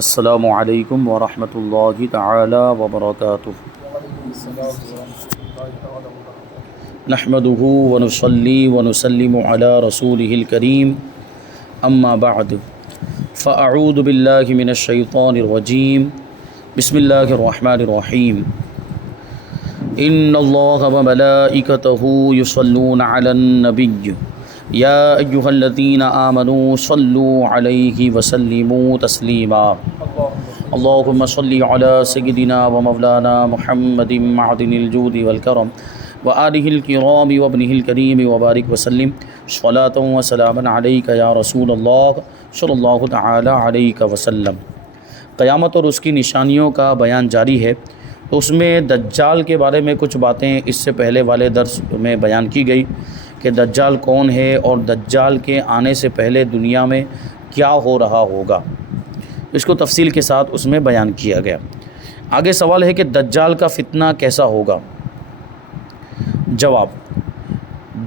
السلام علیکم ورحمۃ اللہ تعالی وبرکاتہ۔ نحمده ونصلي ونسلم على رسوله الكريم اما بعد فاعوذ باللہ من الشیطان الرجیم بسم اللہ الرحمن الرحیم۔ ان اللہ وملائکته یصلون علی النبی یا ایہا الذین آمنوا صلوا علیہ وسلموا تسلیما۔ اللہم صل علی سیدنا ومولانا محمد معدن الجود والکرم وآلہ الکرام وابنہ الکریم وبارک وسلم صلاۃ وسلاما علیک یا رسول اللہ صلی اللہ تعالی علیہ وسلم۔ قیامت اور اس کی نشانیوں کا بیان جاری ہے، تو اس میں دجال کے بارے میں کچھ باتیں اس سے پہلے والے درس میں بیان کی گئی کہ دجال کون ہے اور دجال کے آنے سے پہلے دنیا میں کیا ہو رہا ہوگا، اس کو تفصیل کے ساتھ اس میں بیان کیا گیا۔ آگے سوال ہے کہ دجال کا فتنہ کیسا ہوگا؟ جواب: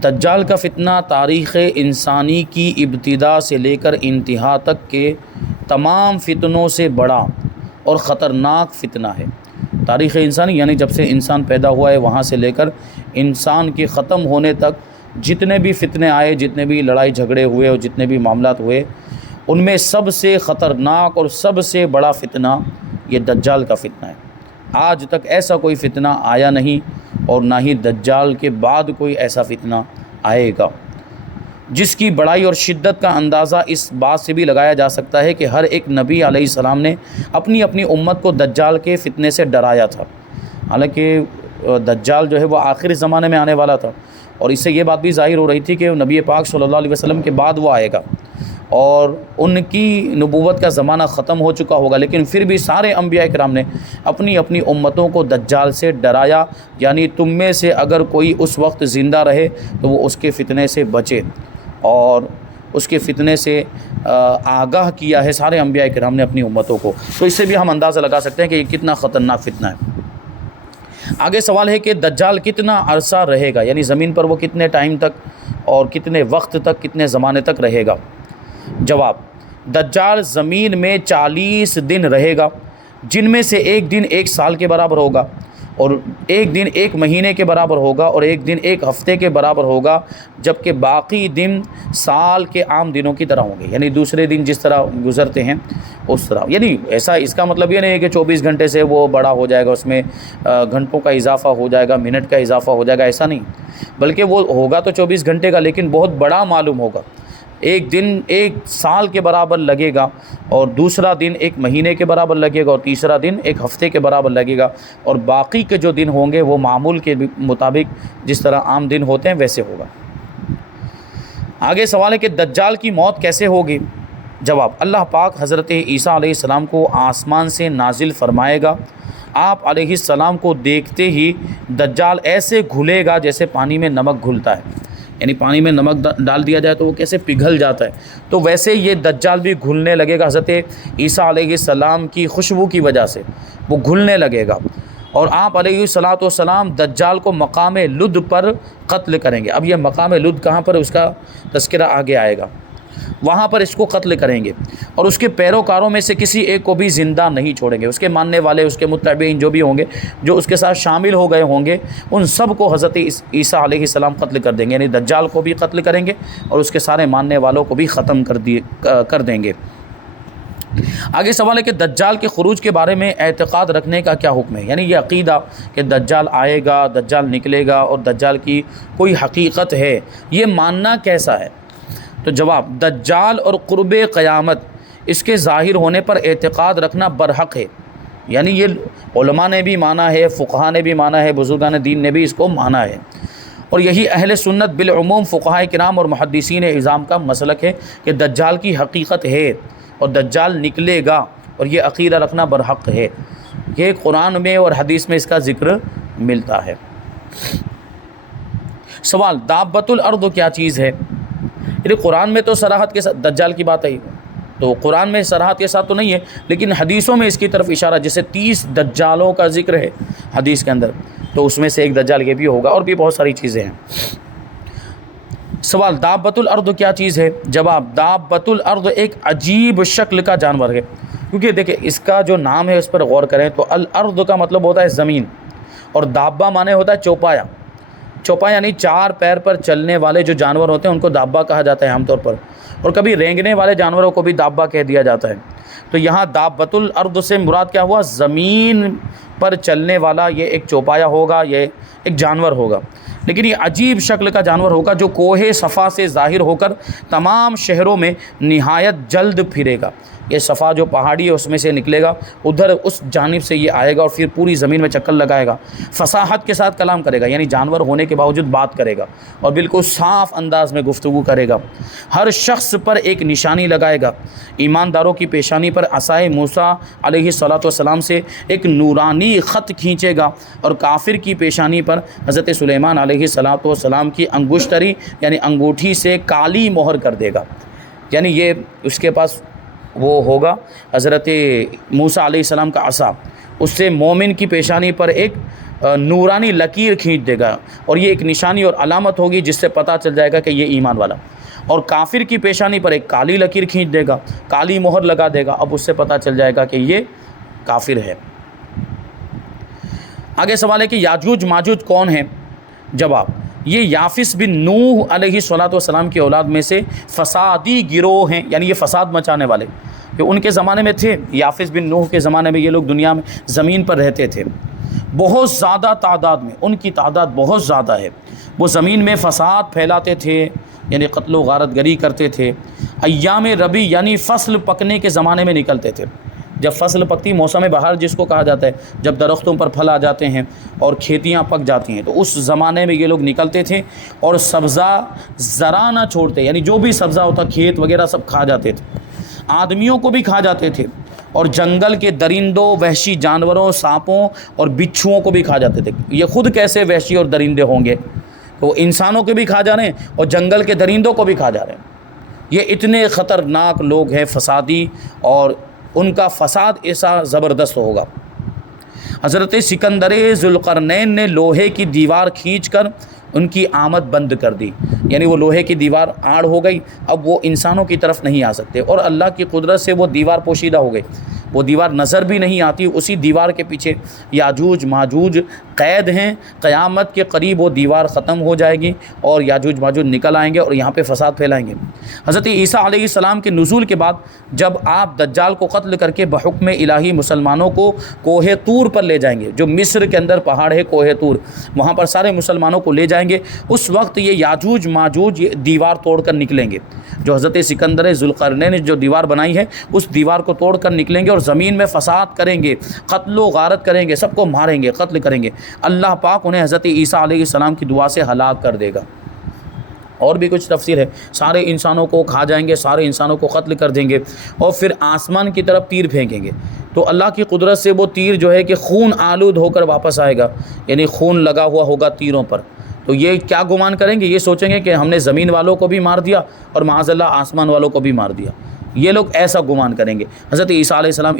دجال کا فتنہ تاریخ انسانی کی ابتدا سے لے کر انتہا تک کے تمام فتنوں سے بڑا اور خطرناک فتنہ ہے۔ تاریخ انسانی یعنی جب سے انسان پیدا ہوا ہے وہاں سے لے کر انسان کے ختم ہونے تک جتنے بھی فتنے آئے، جتنے بھی لڑائی جھگڑے ہوئے اور جتنے بھی معاملات ہوئے، ان میں سب سے خطرناک اور سب سے بڑا فتنہ یہ دجال کا فتنہ ہے۔ آج تک ایسا کوئی فتنہ آیا نہیں اور نہ ہی دجال کے بعد کوئی ایسا فتنہ آئے گا، جس کی بڑائی اور شدت کا اندازہ اس بات سے بھی لگایا جا سکتا ہے کہ ہر ایک نبی علیہ السلام نے اپنی امت کو دجال کے فتنے سے ڈرایا تھا۔ حالانکہ دجال جو ہے وہ آخری زمانے میں آنے والا تھا، اور اس سے یہ بات بھی ظاہر ہو رہی تھی کہ نبی پاک صلی اللہ علیہ وسلم کے بعد وہ آئے گا اور ان کی نبوت کا زمانہ ختم ہو چکا ہوگا، لیکن پھر بھی سارے انبیاء کرام نے اپنی امتوں کو دجال سے ڈرایا، یعنی تم میں سے اگر کوئی اس وقت زندہ رہے تو وہ اس کے فتنے سے بچے، اور اس کے فتنے سے آگاہ کیا ہے سارے انبیاء کرام نے اپنی امتوں کو۔ تو اس سے بھی ہم اندازہ لگا سکتے ہیں کہ یہ کتنا خطرناک فتنہ ہے۔ آگے سوال ہے کہ دجال کتنا عرصہ رہے گا، یعنی زمین پر وہ کتنے ٹائم تک اور کتنے وقت تک، کتنے زمانے تک رہے گا؟ جواب: دجال زمین میں 40 دن رہے گا، جن میں سے ایک دن 1 سال کے برابر ہوگا، اور ایک دن 1 مہینے کے برابر ہوگا، اور ایک دن 1 ہفتے کے برابر ہوگا، جبکہ باقی دن سال کے عام دنوں کی طرح ہوں گے، یعنی دوسرے دن جس طرح گزرتے ہیں اس طرح۔ یعنی ایسا اس کا مطلب یہ نہیں ہے کہ 24 گھنٹے سے وہ بڑا ہو جائے گا، اس میں گھنٹوں کا اضافہ ہو جائے گا، منٹ کا اضافہ ہو جائے گا، ایسا نہیں، بلکہ وہ ہوگا تو 24 گھنٹے کا لیکن بہت بڑا معلوم ہوگا۔ ایک دن 1 سال کے برابر لگے گا، اور دوسرا دن 1 مہینے کے برابر لگے گا، اور تیسرا دن 1 ہفتے کے برابر لگے گا، اور باقی کے جو دن ہوں گے وہ معمول کے مطابق جس طرح عام دن ہوتے ہیں ویسے ہوگا۔ آگے سوال ہے کہ دجال کی موت کیسے ہوگی؟ جواب: اللہ پاک حضرت عیسیٰ علیہ السلام کو آسمان سے نازل فرمائے گا، آپ علیہ السلام کو دیکھتے ہی دجال ایسے گھلے گا جیسے پانی میں نمک گھلتا ہے، یعنی پانی میں نمک ڈال دیا جائے تو وہ کیسے پگھل جاتا ہے، تو ویسے یہ دجال بھی گھلنے لگے گا۔ حضرت عیسیٰ علیہ السلام کی خوشبو کی وجہ سے وہ گھلنے لگے گا، اور آپ علیہ السلام دجال کو مقام لد پر قتل کریں گے۔ اب یہ مقام لد کہاں پر، اس کا تذکرہ آگے آئے گا، وہاں پر اس کو قتل کریں گے، اور اس کے پیروکاروں میں سے کسی ایک کو بھی زندہ نہیں چھوڑیں گے۔ اس کے ماننے والے، اس کے متبعین جو بھی ہوں گے، جو اس کے ساتھ شامل ہو گئے ہوں گے، ان سب کو حضرت عیسیٰ علیہ السلام قتل کر دیں گے، یعنی دجال کو بھی قتل کریں گے اور اس کے سارے ماننے والوں کو بھی ختم کر دیں گے۔ آگے سوال ہے کہ دجال کے خروج کے بارے میں اعتقاد رکھنے کا کیا حکم ہے، یعنی یہ عقیدہ کہ دجال آئے گا، دجال نکلے گا اور دجال کی کوئی حقیقت ہے، یہ ماننا کیسا ہے؟ تو جواب: دجال اور قرب قیامت اس کے ظاہر ہونے پر اعتقاد رکھنا برحق ہے، یعنی یہ علماء نے بھی مانا ہے، فقہاء نے بھی مانا ہے، بزرگان دین نے بھی اس کو مانا ہے، اور یہی اہل سنت بالعموم فقہاء کرام اور محدثین اعظام کا مسلک ہے کہ دجال کی حقیقت ہے اور دجال نکلے گا، اور یہ عقیدہ رکھنا برحق ہے۔ یہ قرآن میں اور حدیث میں اس کا ذکر ملتا ہے۔ سوال: دابۃ الارض کیا چیز ہے؟ یعنی قرآن میں تو صراحت کے ساتھ دجال کی بات ہے، تو قرآن میں صراحت کے ساتھ تو نہیں ہے، لیکن حدیثوں میں اس کی طرف اشارہ، جیسے 30 دجالوں کا ذکر ہے حدیث کے اندر، تو اس میں سے ایک دجال یہ بھی ہوگا، اور بھی بہت ساری چیزیں ہیں۔ سوال: دابۃ الارض کیا چیز ہے؟ جواب: دابۃ الارض ایک عجیب شکل کا جانور ہے کیونکہ دیکھیں اس کا جو نام ہے اس پر غور کریں تو الارض کا مطلب ہوتا ہے زمین، اور دابہ معنی ہوتا ہے چوپایا۔ چوپایا یعنی چار پیر پر چلنے والے جو جانور ہوتے ہیں ان کو دابہ کہا جاتا ہے عام طور پر، اور کبھی رینگنے والے جانوروں کو بھی دابہ کہہ دیا جاتا ہے۔ تو یہاں دابۃ الارض سے مراد کیا ہوا؟ زمین پر چلنے والا یہ ایک چوپایا ہوگا، یہ ایک جانور ہوگا، لیکن یہ عجیب شکل کا جانور ہوگا جو کوہ صفا سے ظاہر ہو کر تمام شہروں میں نہایت جلد پھرے گا۔ یہ صفا جو پہاڑی ہے اس میں سے نکلے گا، ادھر اس جانب سے یہ آئے گا اور پھر پوری زمین میں چکر لگائے گا، فصاحت کے ساتھ کلام کرے گا، یعنی جانور ہونے کے باوجود بات کرے گا اور بالکل صاف انداز میں گفتگو کرے گا، ہر شخص پر ایک نشانی لگائے گا۔ ایمانداروں کی پیشانی پر عصائے موسیٰ علیہ السلام سے ایک نورانی خط کھینچے گا، اور کافر کی پیشانی پر حضرت سلیمان علیہ السلام کی انگشتری یعنی انگوٹھی سے کالی مہر کر دے گا، یعنی یہ اس کے پاس وہ ہوگا حضرت موسیٰ علیہ السلام کا عصا، اس سے مومن کی پیشانی پر ایک نورانی لکیر کھینچ دے گا، اور یہ ایک نشانی اور علامت ہوگی جس سے پتہ چل جائے گا کہ یہ ایمان والا۔ اور کافر کی پیشانی پر ایک کالی لکیر کھینچ دے گا، کالی مہر لگا دے گا، اب اس سے پتہ چل جائے گا کہ یہ کافر ہے۔ آگے سوال ہے کہ یاجوج ماجوج کون ہیں؟ جواب، یہ یافس بن نوح علیہ السلام کی اولاد میں سے فسادی گروہ ہیں، یعنی یہ فساد مچانے والے، کہ ان کے زمانے میں تھے۔ یافس بن نوح کے زمانے میں یہ لوگ دنیا میں زمین پر رہتے تھے، بہت زیادہ تعداد میں، ان کی تعداد بہت زیادہ ہے۔ وہ زمین میں فساد پھیلاتے تھے، یعنی قتل و غارت گری کرتے تھے۔ ایام ربیع یعنی فصل پکنے کے زمانے میں نکلتے تھے، جب فصل پکتی، موسم بہار جس کو کہا جاتا ہے، جب درختوں پر پھل آ جاتے ہیں اور کھیتیاں پک جاتی ہیں، تو اس زمانے میں یہ لوگ نکلتے تھے اور سبزہ ذرا نہ چھوڑتے، یعنی جو بھی سبزہ ہوتا کھیت وغیرہ سب کھا جاتے تھے، آدمیوں کو بھی کھا جاتے تھے، اور جنگل کے درندوں، وحشی جانوروں، سانپوں اور بچھوؤں کو بھی کھا جاتے تھے۔ یہ خود کیسے وحشی اور درندے ہوں گے؟ تو انسانوں کو بھی کھا جا رہے ہیں اور جنگل کے درندوں کو بھی کھا جا رہے ہیں۔ یہ اتنے خطرناک لوگ ہیں، فسادی، اور ان کا فساد ایسا زبردست ہوگا۔ حضرت سکندر ذوالقرنین نے لوہے کی دیوار کھینچ کر ان کی آمد بند کر دی، یعنی وہ لوہے کی دیوار آڑ ہو گئی، اب وہ انسانوں کی طرف نہیں آ سکتے، اور اللہ کی قدرت سے وہ دیوار پوشیدہ ہو گئی، وہ دیوار نظر بھی نہیں آتی۔ اسی دیوار کے پیچھے یاجوج ماجوج قید ہیں، قیامت کے قریب وہ دیوار ختم ہو جائے گی اور یاجوج ماجوج نکل آئیں گے اور یہاں پہ فساد پھیلائیں گے۔ حضرت عیسیٰ علیہ السلام کے نزول کے بعد جب آپ دجال کو قتل کر کے بحکم الہی مسلمانوں کو کوہ طور پر لے جائیں گے، جو مصر کے اندر پہاڑ ہے کوہ طور، وہاں پر سارے مسلمانوں کو لے جائیں گے، اس وقت یہ یاجوج ماجوج یہ دیوار توڑ کر نکلیں گے، جو حضرت سکندر ذوالقرنین نے جو دیوار بنائی ہے اس دیوار کو توڑ کر نکلیں گے اور زمین میں فساد کریں گے، قتل و غارت کریں گے، سب کو ماریں گے، قتل کریں گے۔ اللہ پاک انہیں حضرت عیسیٰ علیہ السلام کی دعا سے ہلاک کر دے گا۔ اور بھی کچھ تفسیر ہے، سارے انسانوں کو کھا جائیں گے، سارے انسانوں کو قتل کر دیں گے، اور پھر آسمان کی طرف تیر پھینکیں گے، تو اللہ کی قدرت سے وہ تیر جو ہے کہ خون آلود ہو کر واپس آئے گا، یعنی خون لگا ہوا ہوگا تیروں پر۔ تو یہ کیا گمان کریں گے؟ یہ سوچیں گے کہ ہم نے زمین والوں کو بھی مار دیا اور معاذ اللہ آسمان والوں کو بھی مار دیا، یہ لوگ ایسا گمان کریں گے۔ حضرت عیسیٰ علیہ السلام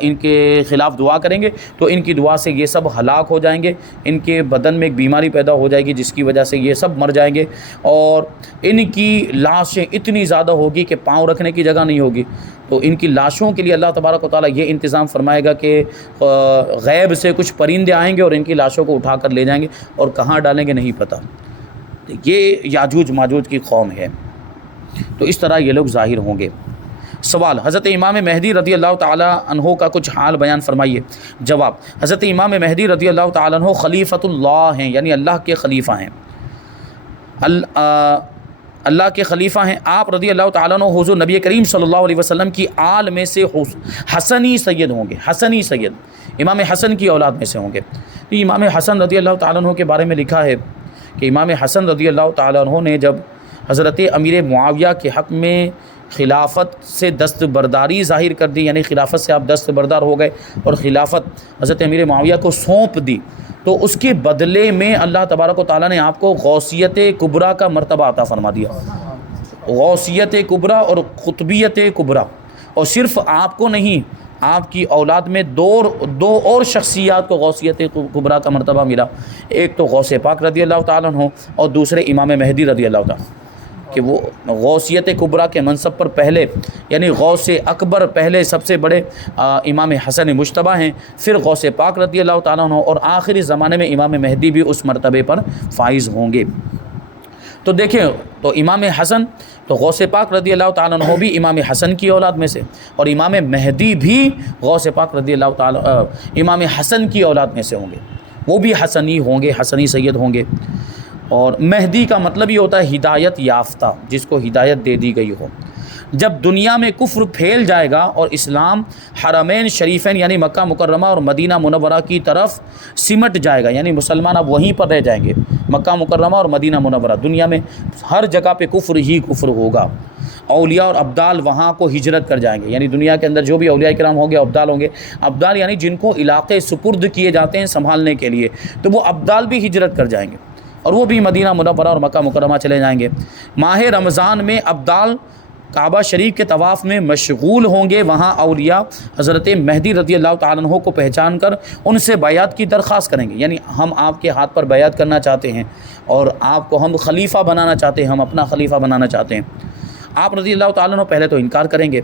ان کے خلاف دعا کریں گے تو ان کی دعا سے یہ سب ہلاک ہو جائیں گے، ان کے بدن میں ایک بیماری پیدا ہو جائے گی جس کی وجہ سے یہ سب مر جائیں گے، اور ان کی لاشیں اتنی زیادہ ہوگی کہ پاؤں رکھنے کی جگہ نہیں ہوگی، تو ان کی لاشوں کے لیے اللہ تبارک و تعالیٰ یہ انتظام فرمائے گا کہ غیب سے کچھ پرندے آئیں گے اور ان کی لاشوں کو اٹھا کر لے جائیں گے، اور کہاں ڈالیں گے نہیں پتہ۔ یہ یاجوج ماجوج کی قوم ہے، تو اس طرح یہ لوگ ظاہر ہوں گے۔ سوال، حضرت امام مہدی رضی اللہ تعالیٰ عنہ کا کچھ حال بیان فرمائیے۔ جواب، حضرت امام مہدی رضی اللہ تعالیٰ عنہ خلیفۃ اللہ ہیں، یعنی اللہ کے خلیفہ ہیں، اللہ کے خلیفہ ہیں۔ آپ رضی اللہ تعالیٰ عنہ حضور نبی کریم صلی اللہ علیہ وسلم کی آل میں سے حسنی سید ہوں گے، حسنی سید، امام حسن کی اولاد میں سے ہوں گے۔ تو امام حسن رضی اللہ تعالیٰ عنہ کے بارے میں لکھا ہے کہ امام حسن رضی اللہ تعالیٰ عنہ نے جب حضرت امیر معاویہ کے حق میں خلافت سے دستبرداری ظاہر کر دی، یعنی خلافت سے آپ دستبردار ہو گئے اور خلافت حضرت امیر معاویہ کو سونپ دی، تو اس کے بدلے میں اللہ تبارک و تعالیٰ نے آپ کو غوثیت کبریٰ کا مرتبہ عطا فرما دیا، غوثیت کبریٰ اور قطبیت کبریٰ، اور صرف آپ کو نہیں، آپ کی اولاد میں دو اور شخصیات کو غوثیت کبریٰ کا مرتبہ ملا، ایک تو غوث پاک رضی اللہ تعالیٰ عنہ اور دوسرے امام مہدی رضی اللہ تعالیٰ، کہ وہ غوثیت کبریٰ کے منصب پر پہلے یعنی غوث اکبر پہلے سب سے بڑے امام حسن مجتبیٰ ہیں، پھر غوث پاک رضی اللہ تعالیٰ عنہ، اور آخری زمانے میں امام مہدی بھی اس مرتبے پر فائز ہوں گے۔ تو دیکھیں، تو امام حسن تو غوث پاک رضی اللہ تعالیٰ عنہ بھی امام حسن کی اولاد میں سے، اور امام مہدی بھی غوث پاک رضی اللہ تعالیٰ امام حسن کی اولاد میں سے ہوں گے، وہ بھی حسنی ہوں گے، حسنی سید ہوں گے۔ اور مہدی کا مطلب یہ ہوتا ہے ہدایت یافتہ، جس کو ہدایت دے دی گئی ہو۔ جب دنیا میں کفر پھیل جائے گا اور اسلام حرمین شریفین یعنی مکہ مکرمہ اور مدینہ منورہ کی طرف سمٹ جائے گا، یعنی مسلمان اب وہیں پر رہ جائیں گے، مکہ مکرمہ اور مدینہ منورہ، دنیا میں ہر جگہ پہ کفر ہی کفر ہوگا۔ اولیاء اور ابدال وہاں کو ہجرت کر جائیں گے، یعنی دنیا کے اندر جو بھی اولیاء کرام ہوں گے، ابدال ہوں گے، ابدال یعنی جن کو علاقے سپرد کیے جاتے ہیں سنبھالنے کے لیے، تو وہ ابدال بھی ہجرت کر جائیں گے اور وہ بھی مدینہ منورہ اور مکہ مکرمہ چلے جائیں گے۔ ماہ رمضان میں ابدال کعبہ شریف کے طواف میں مشغول ہوں گے، وہاں اولیاء حضرت مہدی رضی اللہ تعالیٰ عنہ کو پہچان کر ان سے بیعت کی درخواست کریں گے، یعنی ہم آپ کے ہاتھ پر بیعت کرنا چاہتے ہیں اور آپ کو ہم خلیفہ بنانا چاہتے ہیں، ہم اپنا خلیفہ بنانا چاہتے ہیں۔ آپ رضی اللہ تعالیٰ عنہ پہلے تو انکار کریں گے،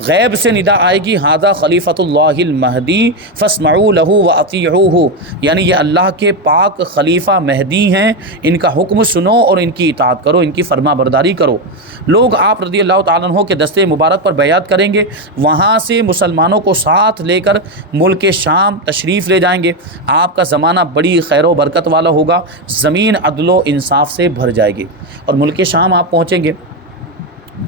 غیب سے ندا آئے گی، ھذا خلیفۃ اللہ المہدی فاسمعوا لہ واطیعوہ، یعنی یہ اللہ کے پاک خلیفہ مہدی ہیں، ان کا حکم سنو اور ان کی اطاعت کرو، ان کی فرما برداری کرو۔ لوگ آپ رضی اللہ تعالیٰ عنہ کے دستے مبارک پر بیعت کریں گے، وہاں سے مسلمانوں کو ساتھ لے کر ملک شام تشریف لے جائیں گے۔ آپ کا زمانہ بڑی خیر و برکت والا ہوگا، زمین عدل و انصاف سے بھر جائے گی، اور ملک شام آپ پہنچیں گے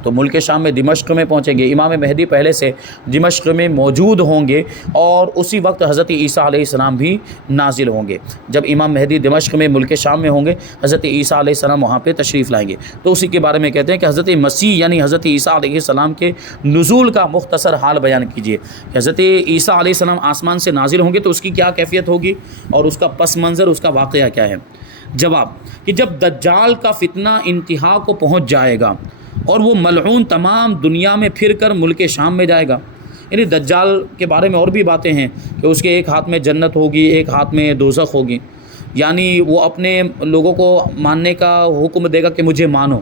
تو ملک شام میں دمشق میں پہنچیں گے، امام مہدی پہلے سے دمشق میں موجود ہوں گے، اور اسی وقت حضرت عیسیٰ علیہ السلام بھی نازل ہوں گے۔ جب امام مہدی دمشق میں ملک شام میں ہوں گے، حضرت عیسیٰ علیہ السلام وہاں پہ تشریف لائیں گے، تو اسی کے بارے میں کہتے ہیں کہ حضرت مسیح یعنی حضرت عیسیٰ علیہ السلام کے نزول کا مختصر حال بیان کیجیے کہ حضرت عیسیٰ علیہ السلام آسمان سے نازل ہوں گے تو اس کی کیا کیفیت ہوگی اور اس کا پس منظر، اس کا واقعہ کیا ہے۔ جواب کہ جب دجال کا فتنہ انتہا کو پہنچ جائے گا اور وہ ملعون تمام دنیا میں پھر کر ملک شام میں جائے گا، یعنی دجال کے بارے میں اور بھی باتیں ہیں کہ اس کے ایک ہاتھ میں جنت ہوگی، ایک ہاتھ میں دوزخ ہوگی، یعنی وہ اپنے لوگوں کو ماننے کا حکم دے گا کہ مجھے مانو،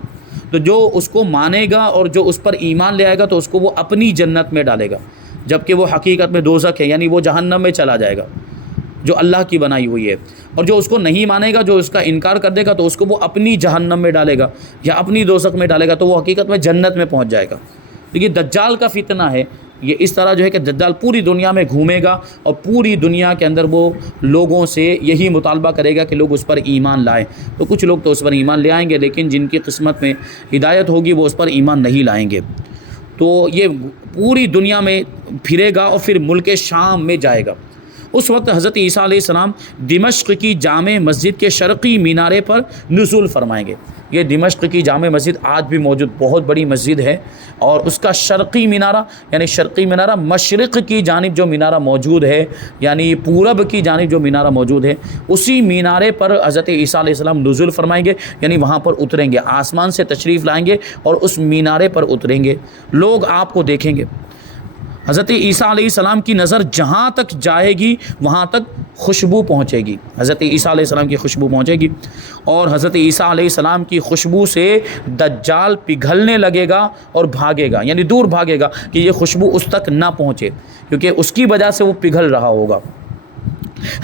تو جو اس کو مانے گا اور جو اس پر ایمان لے آئے گا تو اس کو وہ اپنی جنت میں ڈالے گا، جبکہ وہ حقیقت میں دوزخ ہے، یعنی وہ جہنم میں چلا جائے گا جو اللہ کی بنائی ہوئی ہے، اور جو اس کو نہیں مانے گا، جو اس کا انکار کر دے گا تو اس کو وہ اپنی جہنم میں ڈالے گا یا اپنی دوزخ میں ڈالے گا، تو وہ حقیقت میں جنت میں پہنچ جائے گا۔ تو یہ دجال کا فتنہ ہے، یہ اس طرح جو ہے کہ دجال پوری دنیا میں گھومے گا اور پوری دنیا کے اندر وہ لوگوں سے یہی مطالبہ کرے گا کہ لوگ اس پر ایمان لائیں، تو کچھ لوگ تو اس پر ایمان لے آئیں گے، لیکن جن کی قسمت میں ہدایت ہوگی وہ اس پر ایمان نہیں لائیں گے۔ تو یہ پوری دنیا میں پھرے گا اور پھر ملک شام میں جائے گا۔ اس وقت حضرت عیسیٰ علیہ السلام دمشق کی جامع مسجد کے شرقی مینارے پر نزول فرمائیں گے۔ یہ دمشق کی جامع مسجد آج بھی موجود بہت بڑی مسجد ہے، اور اس کا شرقی مینارہ یعنی شرقی مینارہ مشرق کی جانب جو مینارہ موجود ہے، یعنی پورب کی جانب جو مینارہ موجود ہے، اسی مینارے پر حضرت عیسیٰ علیہ السلام نزول فرمائیں گے، یعنی وہاں پر اتریں گے، آسمان سے تشریف لائیں گے اور اس مینارے پر اتریں گے، لوگ آپ کو دیکھیں گے۔ حضرت عیسیٰ علیہ السلام کی نظر جہاں تک جائے گی وہاں تک خوشبو پہنچے گی، حضرت عیسیٰ علیہ السلام کی خوشبو پہنچے گی، اور حضرت عیسیٰ علیہ السلام کی خوشبو سے دجال پگھلنے لگے گا اور بھاگے گا، یعنی دور بھاگے گا کہ یہ خوشبو اس تک نہ پہنچے، کیونکہ اس کی وجہ سے وہ پگھل رہا ہوگا۔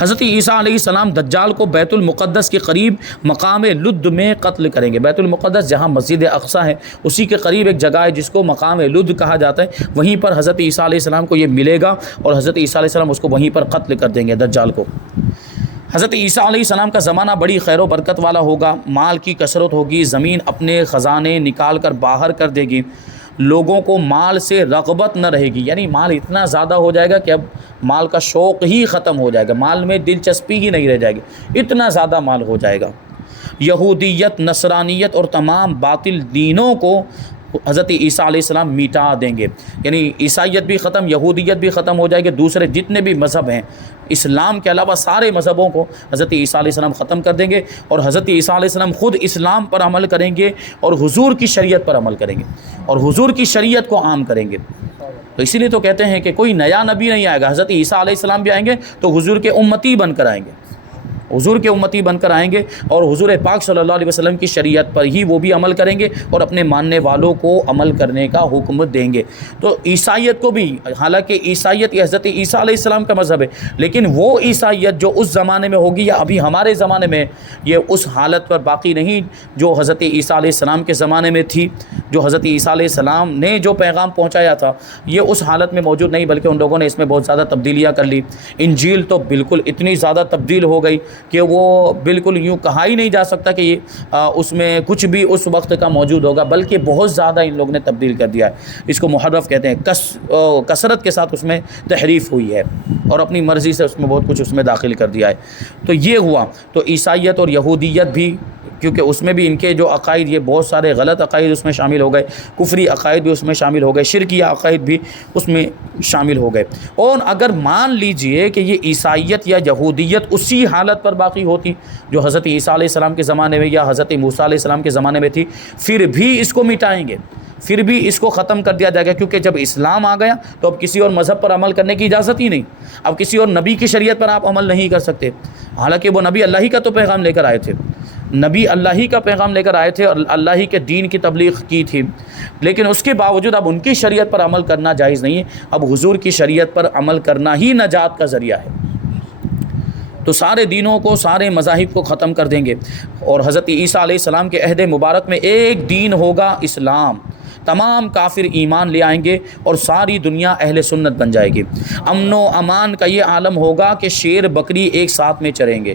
حضرت عیسیٰ علیہ السلام دجال کو بیت المقدس کے قریب مقام لد میں قتل کریں گے۔ بیت المقدس جہاں مسجد اقصیٰ ہے اسی کے قریب ایک جگہ ہے جس کو مقام لد کہا جاتا ہے، وہیں پر حضرت عیسیٰ علیہ السلام کو یہ ملے گا اور حضرت عیسیٰ علیہ السلام اس کو وہیں پر قتل کر دیں گے، دجال کو۔ حضرت عیسیٰ علیہ السلام کا زمانہ بڑی خیر و برکت والا ہوگا، مال کی کثرت ہوگی، زمین اپنے خزانے نکال کر باہر کر دے گی، لوگوں کو مال سے رغبت نہ رہے گی، یعنی مال اتنا زیادہ ہو جائے گا کہ اب مال کا شوق ہی ختم ہو جائے گا، مال میں دلچسپی ہی نہیں رہ جائے گی، اتنا زیادہ مال ہو جائے گا۔ یہودیت، نصرانیت اور تمام باطل دینوں کو حضرت عیسیٰ علیہ السلام مٹا دیں گے، یعنی عیسائیت بھی ختم، یہودیت بھی ختم ہو جائے گی، دوسرے جتنے بھی مذہب ہیں اسلام کے علاوہ سارے مذہبوں کو حضرت عیسیٰ علیہ السلام ختم کر دیں گے، اور حضرت عیسیٰ علیہ السلام خود اسلام پر عمل کریں گے اور حضور کی شریعت پر عمل کریں گے اور حضور کی شریعت کو عام کریں گے۔ تو اسی لیے تو کہتے ہیں کہ کوئی نیا نبی نہیں آئے گا، حضرت عیسیٰ علیہ السلام بھی آئیں گے تو حضور کے امتی بن کر آئیں گے، حضور کے امتی بن کر آئیں گے اور حضور پاک صلی اللہ علیہ وسلم کی شریعت پر ہی وہ بھی عمل کریں گے اور اپنے ماننے والوں کو عمل کرنے کا حکم دیں گے۔ تو عیسائیت کو بھی، حالانکہ عیسائیت یہ حضرت عیسیٰ علیہ السلام کا مذہب ہے، لیکن وہ عیسائیت جو اس زمانے میں ہوگی یا ابھی ہمارے زمانے میں، یہ اس حالت پر باقی نہیں جو حضرت عیسیٰ علیہ السلام کے زمانے میں تھی۔ جو حضرت عیسیٰ علیہ السلام نے جو پیغام پہنچایا تھا یہ اس حالت میں موجود نہیں، بلکہ ان لوگوں نے اس میں بہت زیادہ تبدیلیاں کر لی۔ انجیل تو بالکل اتنی زیادہ تبدیل ہو گئی کہ وہ بالکل یوں کہا ہی نہیں جا سکتا کہ اس میں کچھ بھی اس وقت کا موجود ہوگا، بلکہ بہت زیادہ ان لوگوں نے تبدیل کر دیا ہے۔ اس کو محرف کہتے ہیں، کثرت کے ساتھ اس میں تحریف ہوئی ہے اور اپنی مرضی سے اس میں بہت کچھ اس میں داخل کر دیا ہے۔ تو یہ ہوا۔ تو عیسائیت اور یہودیت بھی، کیونکہ اس میں بھی ان کے جو عقائد، یہ بہت سارے غلط عقائد اس میں شامل ہو گئے، کفری عقائد بھی اس میں شامل ہو گئے، شرکیہ عقائد بھی اس میں شامل ہو گئے۔ اور اگر مان لیجئے کہ یہ عیسائیت یا یہودیت اسی حالت پر باقی ہوتی جو حضرت عیسیٰ علیہ السلام کے زمانے میں یا حضرت موسیٰ علیہ السلام کے زمانے میں تھی، پھر بھی اس کو مٹائیں گے، پھر بھی اس کو ختم کر دیا جائے گا، کیونکہ جب اسلام آ گیا تو اب کسی اور مذہب پر عمل کرنے کی اجازت ہی نہیں۔ اب کسی اور نبی کی شریعت پر آپ عمل نہیں کر سکتے، حالانکہ وہ نبی اللہ ہی کا تو پیغام لے کر آئے تھے، نبی اللہ ہی کا پیغام لے کر آئے تھے اور اللہ ہی کے دین کی تبلیغ کی تھی، لیکن اس کے باوجود اب ان کی شریعت پر عمل کرنا جائز نہیں ہے۔ اب حضور کی شریعت پر عمل کرنا ہی نجات کا ذریعہ ہے۔ تو سارے دینوں کو، سارے مذاہب کو ختم کر دیں گے، اور حضرت عیسیٰ علیہ السلام کے عہد مبارک میں ایک دین ہوگا، اسلام۔ تمام کافر ایمان لے آئیں گے اور ساری دنیا اہل سنت بن جائے گی۔ امن و امان کا یہ عالم ہوگا کہ شیر بکری ایک ساتھ میں چریں گے۔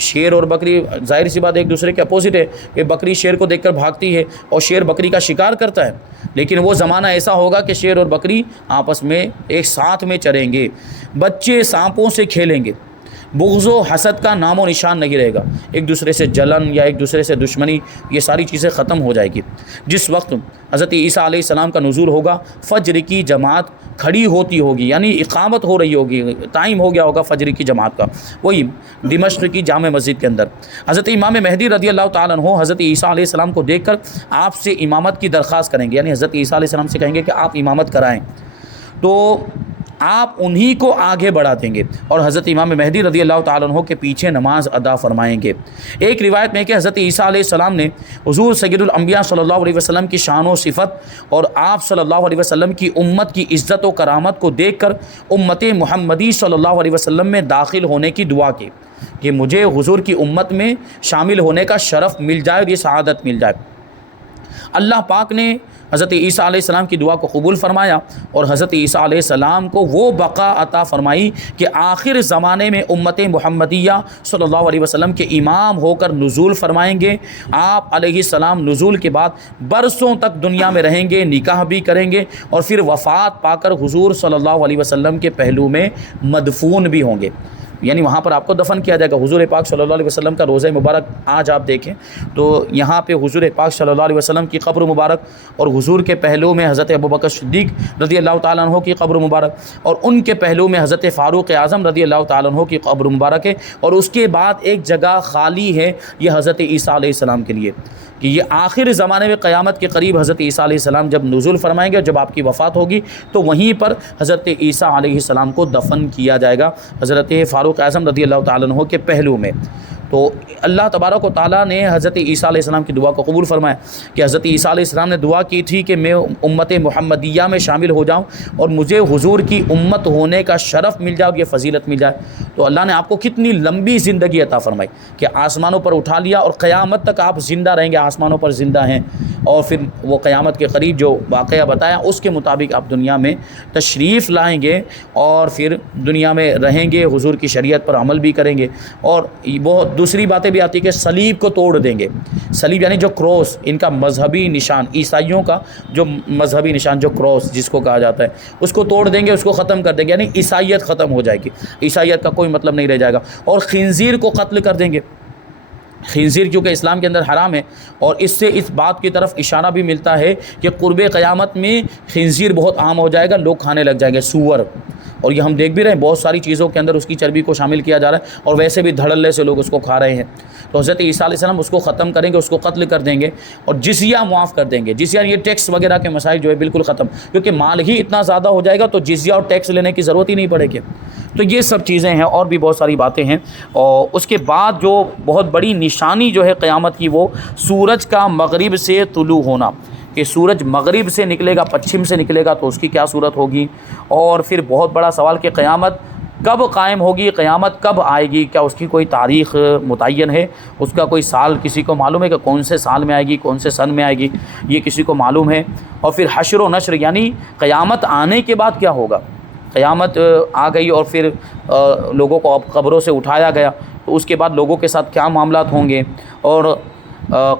شیر اور بکری ظاہر سی بات ایک دوسرے کے اپوزٹ ہے کہ بکری شیر کو دیکھ کر بھاگتی ہے اور شیر بکری کا شکار کرتا ہے، لیکن وہ زمانہ ایسا ہوگا کہ شیر اور بکری آپس میں ایک ساتھ میں چریں گے۔ بچے سانپوں سے کھیلیں گے، بغض و حسد کا نام و نشان نہیں رہے گا، ایک دوسرے سے جلن یا ایک دوسرے سے دشمنی، یہ ساری چیزیں ختم ہو جائے گی۔ جس وقت حضرت عیسیٰ علیہ السلام کا نزول ہوگا، فجر کی جماعت کھڑی ہوتی ہوگی، یعنی اقامت ہو رہی ہوگی، ٹائم ہو گیا ہوگا فجر کی جماعت کا، وہی دمشق کی جامع مسجد کے اندر۔ حضرت امام مہدی رضی اللہ تعالیٰ عنہ حضرت عیسیٰ علیہ السلام کو دیکھ کر آپ سے امامت کی درخواست کریں گے، یعنی حضرت عیسیٰ علیہ السلام سے کہیں گے کہ آپ امامت کرائیں، تو آپ انہی کو آگے بڑھا دیں گے اور حضرت امام مہدی رضی اللہ تعالیٰ عنہ کے پیچھے نماز ادا فرمائیں گے۔ ایک روایت میں ہے کہ حضرت عیسیٰ علیہ السلام نے حضور سید الانبیاء صلی اللہ علیہ وسلم کی شان و صفت اور آپ صلی اللہ علیہ وسلم کی امت کی عزت و کرامت کو دیکھ کر امت محمدی صلی اللہ علیہ وسلم میں داخل ہونے کی دعا کی کہ مجھے حضور کی امت میں شامل ہونے کا شرف مل جائے اور یہ سعادت مل جائے۔ اللہ پاک نے حضرت عیسیٰ علیہ السلام کی دعا کو قبول فرمایا اور حضرت عیسیٰ علیہ السلام کو وہ بقا عطا فرمائی کہ آخر زمانے میں امت محمدیہ صلی اللہ علیہ وسلم کے امام ہو کر نزول فرمائیں گے۔ آپ علیہ السلام نزول کے بعد برسوں تک دنیا میں رہیں گے، نکاح بھی کریں گے اور پھر وفات پا کر حضور صلی اللہ علیہ وسلم کے پہلو میں مدفون بھی ہوں گے، یعنی وہاں پر آپ کو دفن کیا جائے گا۔ حضور پاک صلی اللہ علیہ وسلم کا روضہ مبارک آج آپ دیکھیں تو یہاں پہ حضور پاک صلی اللہ علیہ وسلم کی قبر مبارک اور حضور کے پہلو میں حضرت ابوبکر صدیق رضی اللہ تعالیٰ عنہ کی قبر مبارک اور ان کے پہلو میں حضرت فاروق اعظم رضی اللہ تعالیٰ عنہ کی قبر مبارک ہے، اور اس کے بعد ایک جگہ خالی ہے یہ حضرت عیسیٰ علیہ السلام کے لیے، کہ یہ آخر زمانے میں قیامت کے قریب حضرت عیسیٰ علیہ السلام جب نزول فرمائیں گے اور جب آپ کی وفات ہوگی تو وہیں پر حضرت عیسیٰ علیہ السلام کو دفن کیا جائے گا حضرت فاروق اعظم رضی اللہ تعالیٰ عنہ کے پہلو میں۔ تو اللہ تبارک و تعالیٰ نے حضرت عیسیٰ علیہ السلام کی دعا کو قبول فرمایا کہ حضرت عیسیٰ علیہ السلام نے دعا کی تھی کہ میں امت محمدیہ میں شامل ہو جاؤں اور مجھے حضور کی امت ہونے کا شرف مل جائے اور یہ فضیلت مل جائے۔ تو اللہ نے آپ کو کتنی لمبی زندگی عطا فرمائی کہ آسمانوں پر اٹھا لیا اور قیامت تک آپ زندہ رہیں گے، آسمانوں پر زندہ ہیں، اور پھر وہ قیامت کے قریب جو واقعہ بتایا اس کے مطابق آپ دنیا میں تشریف لائیں گے اور پھر دنیا میں رہیں گے، حضور کی شریعت پر عمل بھی کریں گے۔ اور بہت دوسری باتیں بھی آتی کہ صلیب کو توڑ دیں گے، صلیب یعنی جو کراس، ان کا مذہبی نشان، عیسائیوں کا جو مذہبی نشان جو کراس جس کو کہا جاتا ہے، اس کو توڑ دیں گے، اس کو ختم کر دیں گے، یعنی عیسائیت ختم ہو جائے گی، عیسائیت کا کوئی مطلب نہیں رہ جائے گا۔ اور خنزیر کو قتل کر دیں گے، خنزیر کیونکہ اسلام کے اندر حرام ہے، اور اس سے اس بات کی طرف اشارہ بھی ملتا ہے کہ قرب قیامت میں خنزیر بہت عام ہو جائے گا، لوگ کھانے لگ جائیں گے، سور، اور یہ ہم دیکھ بھی رہے ہیں بہت ساری چیزوں کے اندر اس کی چربی کو شامل کیا جا رہا ہے، اور ویسے بھی دھڑلے سے لوگ اس کو کھا رہے ہیں۔ تو حضرت عیسیٰ علیہ السلام اس کو ختم کریں گے، اس کو قتل کر دیں گے اور جزیہ معاف کر دیں گے۔ جزیہ یہ ٹیکس وغیرہ کے مسائل جو ہے بالکل ختم، کیونکہ مال ہی اتنا زیادہ ہو جائے گا تو جزیہ اور ٹیکس لینے کی ضرورت ہی نہیں پڑے گی۔ تو یہ سب چیزیں ہیں، اور بھی بہت ساری باتیں ہیں۔ اور اس کے بعد جو بہت بڑی نشانی جو ہے قیامت کی، وہ سورج کا مغرب سے طلوع ہونا، کہ سورج مغرب سے نکلے گا، پچھم سے نکلے گا تو اس کی کیا صورت ہوگی۔ اور پھر بہت بڑا سوال کہ قیامت کب قائم ہوگی، قیامت کب آئے گی، کیا اس کی کوئی تاریخ متعین ہے، اس کا کوئی سال کسی کو معلوم ہے کہ کون سے سال میں آئے گی، کون سے سن میں آئے گی، یہ کسی کو معلوم ہے۔ اور پھر حشر و نشر، یعنی قیامت آنے کے بعد کیا ہوگا، قیامت آ گئی اور پھر لوگوں کو اب قبروں سے اٹھایا گیا، تو اس کے بعد لوگوں کے ساتھ کیا معاملات ہوں گے، اور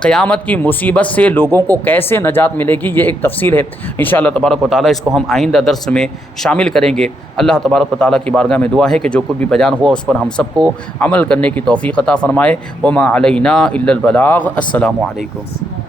قیامت کی مصیبت سے لوگوں کو کیسے نجات ملے گی، یہ ایک تفصیل ہے۔ انشاءاللہ تبارک و تعالیٰ اس کو ہم آئندہ درس میں شامل کریں گے۔ اللہ تبارک و تعالیٰ کی بارگاہ میں دعا ہے کہ جو کچھ بھی بیان ہوا اس پر ہم سب کو عمل کرنے کی توفیق عطا فرمائے۔ وما علینا الا البلاغ۔ السلام علیکم۔